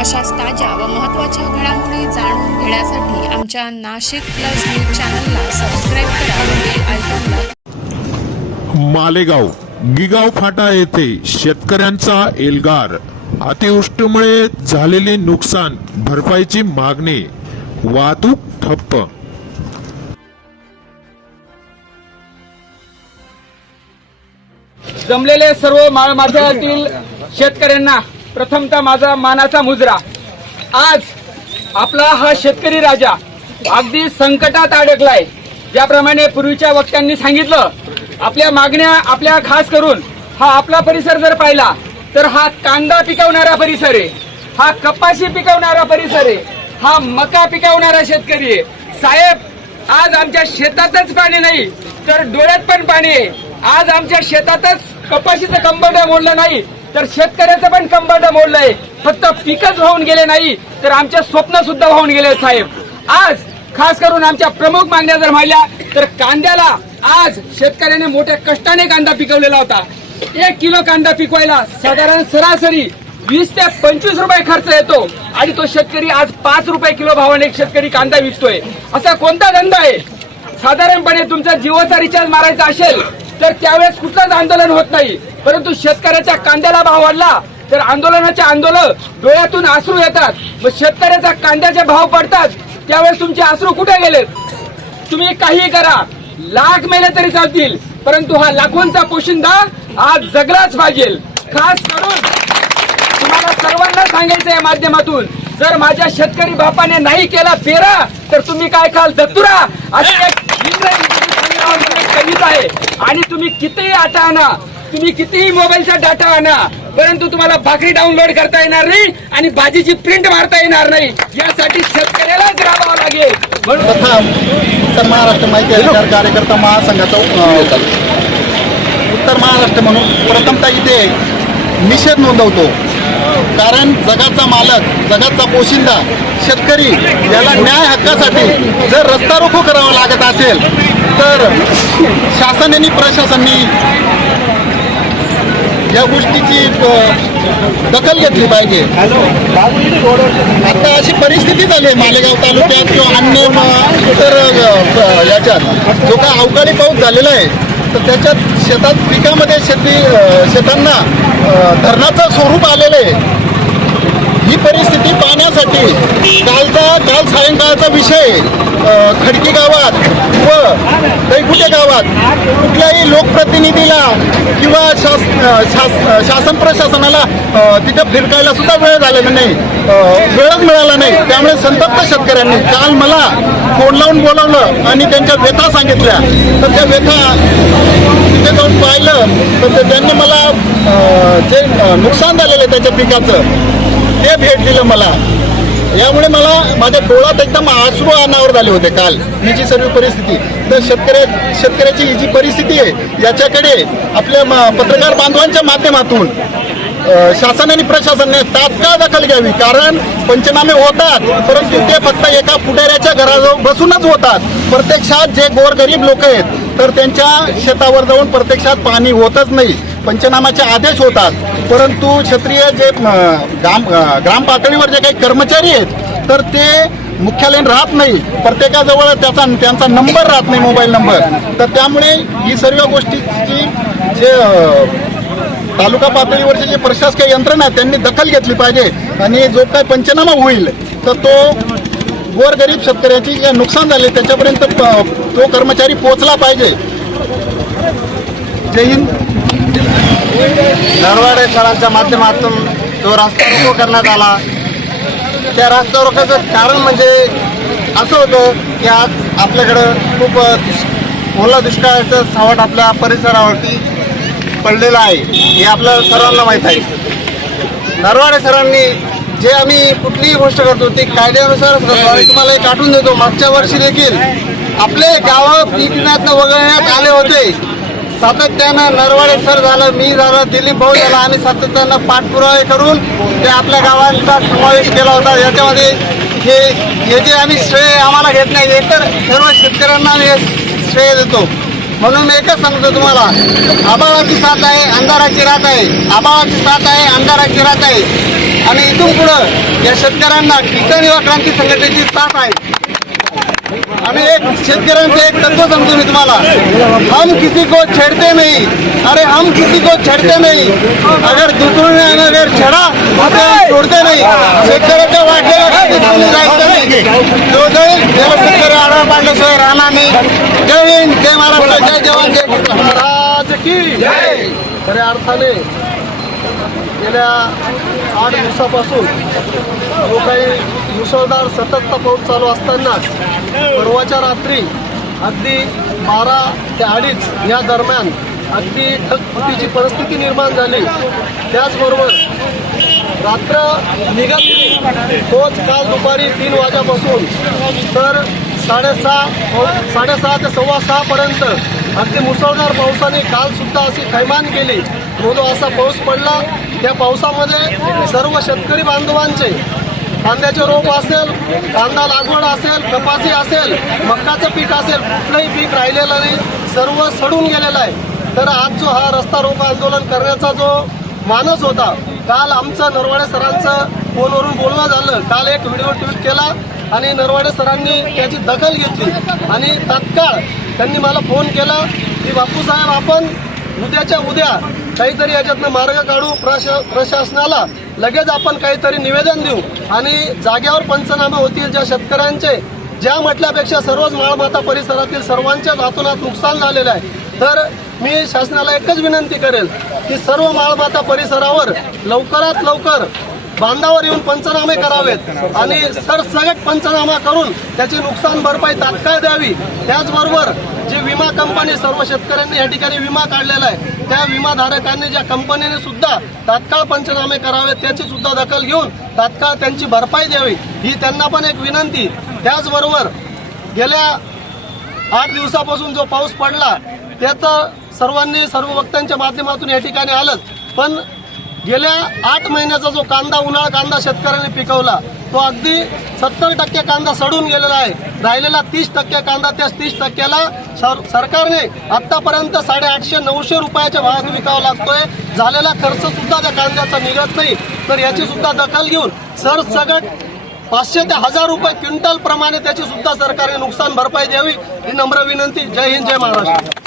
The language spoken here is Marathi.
अशाच ताज्या व महत्त्वाच्या घडामोडी जाणून घेण्यासाठी आमच्या नाशिक प्लस न्यूज चॅनलला सबस्क्राईब करा व बेल आयकॉनला मालेगाव गिगाव फाटा येथे शेतकऱ्यांचा एल्गार. अतिवृष्टीमुळे झालेले नुकसान भरपाईची मागणी वाहतूक ठप्प. जमलेले सर्व माळ माथ्यातील शेतकऱ्यांना प्रथमतः माझा मानाचा मुजरा. आज आपला हा शेतकरी राजा अगदी संकटात अडकलाय. ज्याप्रमाणे पूर्वीच्या वक्त्यांनी सांगितलं आपल्या मागण्या आपल्या खास करून हा आपला परिसर जर पाहिला तर हा कांदा पिकवणारा परिसर आहे हा कपाशी पिकवणारा परिसर आहे हा मका पिकवणारा शेतकरी आहे. साहेब आज आमच्या शेतातच पाणी नाही तर डोळ्यात पण पाणी आहे. आज आमच्या शेतातच कपाशीचं कंबड मोडलं नाही तर शेतकऱ्याचं पण कंबरड मोडलंय. फक्त पिकच वाहून गेले नाही तर आमच्या स्वप्न सुद्धा वाहून गेले साहेब. आज खास करून आमच्या प्रमुख मागण्या जर मांडल्या तर कांद्याला आज शेतकऱ्याने मोठ्या कष्टाने कांदा पिकवलेला होता. एक किलो कांदा पिकवायला साधारण सरासरी वीस ते पंचवीस रुपये खर्च येतो. आणि तो शेतकरी आज पाच रुपये किलो भावाने एक शेतकरी कांदा विकतोय. असा कोणता धंदा आहे? साधारणपणे तुमचा जिओचा रिचार्ज मारायचा असेल तर त्यावेळेस कुठलंच आंदोलन होत नाही. परंतु शेतकऱ्याच्या कांद्याला भाव वाढला तर आंदोलनाचे आंदोलन डोळ्यातून आसरू येतात. मग शेतकऱ्याचा कांद्याचे भाव पडतात त्यावेळेस तुमचे आसरू कुठे गेलेत? तुम्ही काहीही करा. लाख मेले तरी चालतील परंतु हा लाखोंचा पोशिंदा आज जगलाच पाहिजे. खास करून तुम्हाला सर्वांना सांगायचं या माध्यमातून जर माझ्या शेतकरी बापाने नाही केला पेरा तर तुम्ही काय खाल? दत्तुरा अशी एक एक कविता आहे. आणि तुम्ही कितीही आटा आणा तुम्ही कितीही मोबाईलचा डाटा आणा परंतु तुम्हाला भाकरी डाउनलोड करता येणार नाही आणि भाजीची प्रिंट मारता येणार नाही. यासाठी शेतकऱ्यालाच राबावं लागेल. म्हणून प्रथम उत्तर महाराष्ट्र माहिती अधिकार कार्यकर्ता महासंघाचा उत्तर महाराष्ट्र म्हणून प्रथमता इथे निषेध नोंदवतो. कारण जगाचा मालक जगाचा पोशिंदा शेतकरी याला न्याय हक्कासाठी जर रस्ता रोखो करावा लागत असेल तर शासन आणि प्रशासनाने या गोष्टीची दखल घेतली पाहिजे. आता अशी परिस्थिती झाली आहे मालेगाव तालुक्यात किंवा अन्य इतर याच्यात. जो काय अवकाळी पाऊस झालेला आहे तर त्याच्यात शेतात पिकामध्ये शेती शेतांना धरणाचं स्वरूप आलेलं आहे. ही परिस्थिती पाहण्यासाठी कालचा काल सायंकाळचा विषय खडकी गावात व दैकुटे गावात कुठल्याही लोकप्रतिनिधीला किंवा शास शास शासन प्रशासनाला तिथं फिरकायला सुद्धा वेळ झालेला नाही. वेळच मिळाला नाही. त्यामुळे संतप्त शेतकऱ्यांनी काल मला फोन लावून बोलावलं आणि त्यांच्या व्यथा सांगितल्या. तर त्या व्यथा तिथे जाऊन पाहिलं. तर ते- त्यांनी मला जे नुकसान झालेलं आहे त्याच्या पिकाचं ते भेट दिलं मला. यामुळे मला माझ्या डोळ्यात एकदम आश्रू अनावर झाले होते काल. ही जी सर्व परिस्थिती तर शेतकऱ्या शेतकऱ्याची ही जी परिस्थिती आहे याच्याकडे आपल्या म- पत्रकार बांधवांच्या माध्यमातून शासनाने शासन आणि प्रशासनाने तात्काळ दखल घ्यावी. कारण पंचनामे होतात परंतु ते फक्त एका फुटाऱ्याच्या घराजवळ बसूनच होतात. प्रत्यक्षात जे गोरगरीब लोक आहेत तर त्यांच्या शेतावर जाऊन प्रत्यक्षात पाणी होतच नाही. पंचनामाचे आदेश होतात. परंतु क्षत्रिय जे ग्राम ग्राम पातळीवर जे काही कर्मचारी आहेत तर ते मुख्यालयीन राहत नाही. प्रत्येकाजवळ त्याचा त्यांचा नंबर राहत नाही मोबाईल नंबर. तर त्यामुळे ही सर्व गोष्टीची जे तालुका पातळीवरचे जे प्रशासकीय यंत्रणा आहे त्यांनी दखल घेतली पाहिजे. आणि जो काय पंचनामा होईल तर तो गोरगरीब शेतकऱ्याची जे नुकसान झाले त्याच्यापर्यंत प- तो कर्मचारी पोहोचला पाहिजे. जय हिंद. नरवाडे सरांच्या माध्यमातून जो रस्ता रोको करण्यात आला त्या रस्ता रोकोचं कारण म्हणजे असं होतं की आज आपल्याकडं खूप ओला दुष्काळाचं सावट आपल्या परिसरावरती पडलेलं आहे हे आपल्या सर्वांना माहीत आहे. नरवाडे सरांनी जे आम्ही कुठलीही गोष्ट करतो ती कायद्यानुसारच करतो आणि तुम्हाला एक आठवून देतो मागच्या वर्षी देखील आपले गावं पिकण्यात वगळण्यात आले होते. सातत्यानं नरवाडे सर झालं मी झालं दिलीप भाऊ झाला आणि सातत्यानं पाठपुरावे करून ते आपल्या गावांचा समावेश केला होता. याच्यामध्ये हे याचे जे आम्ही श्रेय आम्हाला घेत नाही एकतर सर्व शेतकऱ्यांना आम्ही श्रेय देतो. म्हणून मी एकच सांगतो तुम्हाला आबाळाची साथ आहे अंधाराची रात आहे. आबाळाची साथ आहे अंधाराची रात आहे. आणि इथून पुढं या शेतकऱ्यांना किसान युवा क्रांती संघटनेची साथ आहे. आणि एक शेतकऱ्यांचं एक तत्व समजू मी तुम्हाला. हम किसी को छेडते नाही. अरे हम किसी को छेडते नाही. अगर दूसरों ने अगर छेड़ा तो हम छोड़ते शेतकऱ्याच्या वाटलेला जायचं नाही. जो जाईल त्याला शेतकरी आडवा पाडल्याशिवाय राहणार नाही. जय हिंद. जय महाराष्ट्र. जय जवान. जय किसान महाराज की खऱ्या अर्थाने गेल्या आठ दिवसापासून जो काही मुसळधार सततचा पाऊस चालू असताना परवाच्या रात्री अगदी बारा ते अडीच या दरम्यान अगदी ढगफुटीची परिस्थिती निर्माण झाली. त्याचबरोबर रात्र निघत तोच काल दुपारी तीन वाजेपासून. तर साडेसहा साडेसहा ते सव्वा सहापर्यंत अगदी मुसळधार पावसाने कालसुद्धा अशी थैमान केली. धोधो असा पाऊस पडला त्या पावसामध्ये सर्व शेतकरी बांधवांचे कांद्याचे रोप असेल कांदा लागवड असेल कपासी असेल मक्काचं पीक असेल कुठलंही पीक राहिलेलं नाही सर्व सडून गेलेलं आहे. तर आज जो हा रस्ता रोप आंदोलन करण्याचा जो मानस होता काल आमचं नरवाडे सरांचं फोनवरून बोलणं झालं. काल एक व्हिडिओ ट्विट केला आणि नरवाडे सरांनी त्याची दखल घेतली आणि तात्काळ त्यांनी मला फोन केला की बापूसाहेब आपण उद्याच्या उद्या काहीतरी याच्यातनं मार्ग काढू प्रश प्रशासनाला. लगेच आपण काहीतरी निवेदन देऊ. आणि जाग्यावर पंचनामे होतील ज्या शेतकऱ्यांचे. ज्या म्हटल्यापेक्षा सर्वच माळमाता परिसरातील सर्वांच्याच हातोनात नुकसान झालेलं आहे. तर मी शासनाला एकच विनंती करेल की सर्व माळमाता परिसरावर लवकरात लवकर बांधावर येऊन पंचनामे करावेत. आणि सरसगट पंचनामा करून त्याची नुकसान भरपाई तात्काळ द्यावी. त्याचबरोबर जी विमा कंपनी सर्व शेतकऱ्यांनी या ठिकाणी विमा काढलेला आहे त्या विमाधारकांनी ज्या कंपनीने सुद्धा तात्काळ पंचनामे करावेत त्याची सुद्धा दखल घेऊन तात्काळ त्यांची भरपाई द्यावी ही त्यांना पण एक विनंती. त्याचबरोबर गेल्या आठ दिवसापासून जो पाऊस पडला त्याचं सर्वांनी सर्व वक्त्यांच्या माध्यमातून या ठिकाणी आलंच. पण गेल्या आठ महिन्याचा जो कांदा उन्हाळा कांदा शेतकऱ्यांनी पिकवला तो अगदी सत्तर टक्के कांदा सडून गेलेला आहे. राहिलेला तीस टक्के कांदा त्या तीस टक्क्याला सर सरकारने आतापर्यंत साडेआठशे नऊशे रुपयाच्या भावात विकावा लागतोय. झालेला खर्च सुद्धा त्या कांद्याचा निघत नाही. तर याची सुद्धा दखल घेऊन सरसगट पाचशे ते हजार रुपये क्विंटल प्रमाणे त्याची सुद्धा सरकारने नुकसान भरपाई द्यावी ही नम्र विनंती. जय हिंद जय महाराष्ट्र.